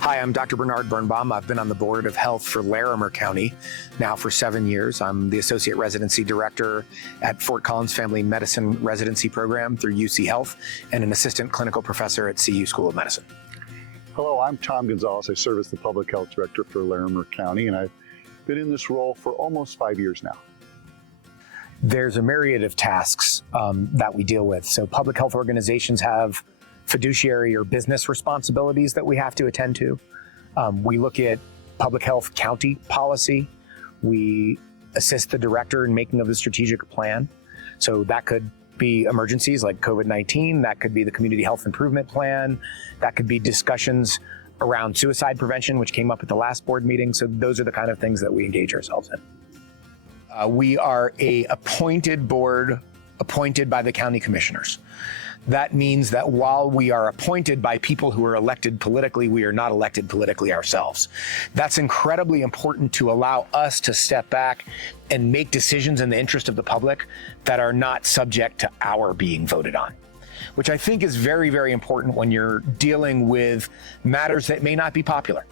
Hi, I'm Dr. Bernard Birnbaum. I've been on the board of health for Larimer County now for 7 years. I'm the associate residency director at Fort Collins Family Medicine Residency Program through UC Health and an assistant clinical professor at CU School of Medicine. Hello, I'm Tom Gonzalez. I serve as the public health director for Larimer County, and I've been in this role for almost 5 years now. There's a myriad of tasks that we deal with. So public health organizations have fiduciary or business responsibilities that we have to attend to. We look at public health county policy. We assist the director in making of the strategic plan. So that could be emergencies like COVID-19. That could be the community health improvement plan. That could be discussions around suicide prevention, which came up at the last board meeting. So those are the kind of things that we engage ourselves in. We are a appointed board, appointed by the county commissioners. That means that while we are appointed by people who are elected politically, we are not elected politically ourselves. That's incredibly important to allow us to step back and make decisions in the interest of the public that are not subject to our being voted on, which I think is very, very important when you're dealing with matters that may not be popular.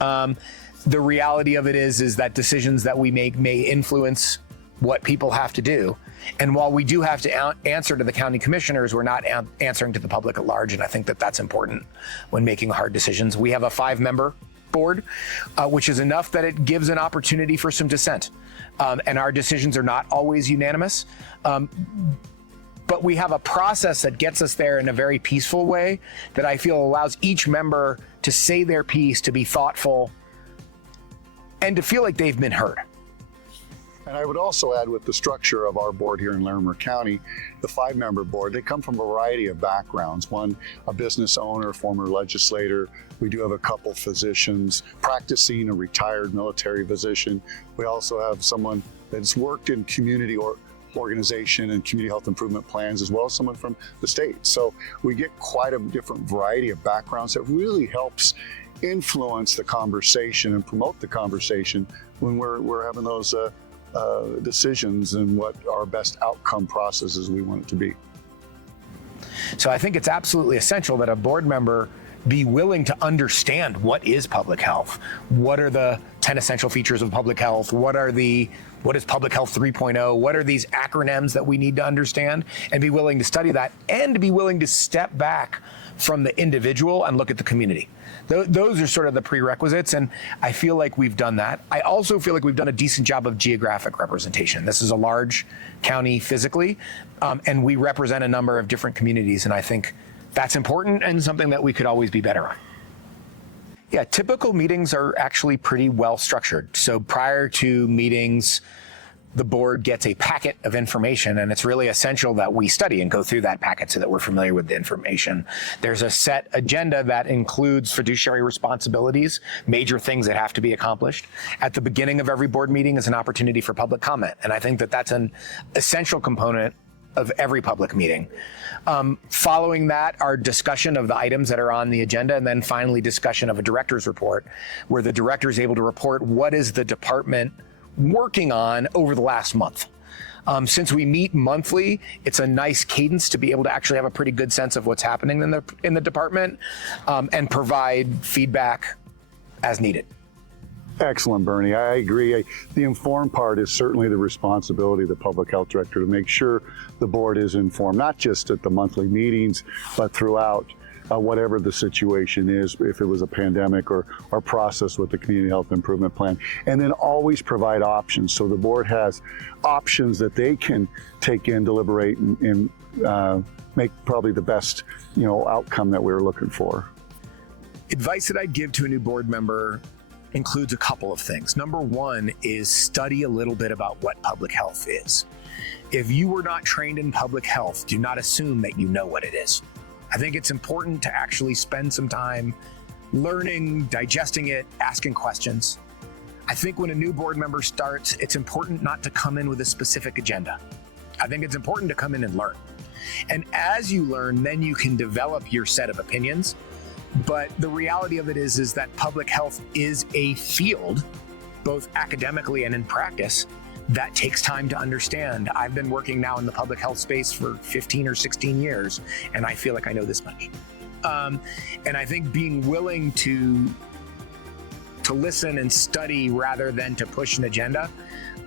The reality of it is that decisions that we make may influence what people have to do. And while we do have to answer to the county commissioners, we're not answering to the public at large. And I think that that's important when making hard decisions. We have a 5-member board, which is enough that it gives an opportunity for some dissent. And our decisions are not always unanimous. But we have a process that gets us there in a very peaceful way that I feel allows each member to say their piece, to be thoughtful, and to feel like they've been heard. And I would also add, with the structure of our board here in Larimer County, the 5-member board, they come from a variety of backgrounds. One, a business owner, former legislator. We do have a couple physicians practicing, a retired military physician. We also have someone that's worked in community organization and community health improvement plans, as well as someone from the state. So we get quite a different variety of backgrounds that really helps influence the conversation and promote the conversation when we're having those decisions and what our best outcome processes we want it to be. So I think it's absolutely essential that a board member be willing to understand what is public health. What are the 10 essential features of public health? What is Public Health 3.0? What are these acronyms that we need to understand? And be willing to study that, and to be willing to step back from the individual and look at the community. Those are sort of the prerequisites, and I feel like we've done that. I also feel like we've done a decent job of geographic representation. This is a large county physically, and we represent a number of different communities, and I think that's important and something that we could always be better on. Yeah, typical meetings are actually pretty well structured. So prior to meetings, the board gets a packet of information, and it's really essential that we study and go through that packet so that we're familiar with the information. There's a set agenda that includes fiduciary responsibilities, major things that have to be accomplished. At the beginning of every board meeting is an opportunity for public comment, and I think that that's an essential component of every public meeting. Following that, our discussion of the items that are on the agenda, and then finally discussion of a director's report, where the director is able to report what is the department working on over the last month. Since we meet monthly, it's a nice cadence to be able to actually have a pretty good sense of what's happening in the department, and provide feedback as needed. Excellent, Bernie. I agree. The informed part is certainly the responsibility of the public health director to make sure the board is informed, not just at the monthly meetings, but throughout whatever the situation is, if it was a pandemic or process with the community health improvement plan. And then always provide options. So the board has options that they can take in, deliberate, and make probably the best outcome that we're looking for. Advice that I'd give to a new board member includes a couple of things. Number one is study a little bit about what public health is. If you were not trained in public health, do not assume that you know what it is. I think it's important to actually spend some time learning, digesting it, asking questions. I think when a new board member starts, it's important not to come in with a specific agenda. I think it's important to come in and learn. And as you learn, then you can develop your set of opinions. But the reality of it is that public health is a field, both academically and in practice, that takes time to understand. I've been working now in the public health space for 15 or 16 years, and I feel like I know this much. And I think being willing to listen and study rather than to push an agenda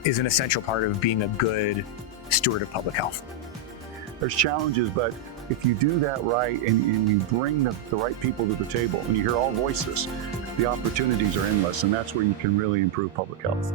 is an essential part of being a good steward of public health. There's challenges, but if you do that right and you bring the right people to the table and you hear all voices, the opportunities are endless, and that's where you can really improve public health.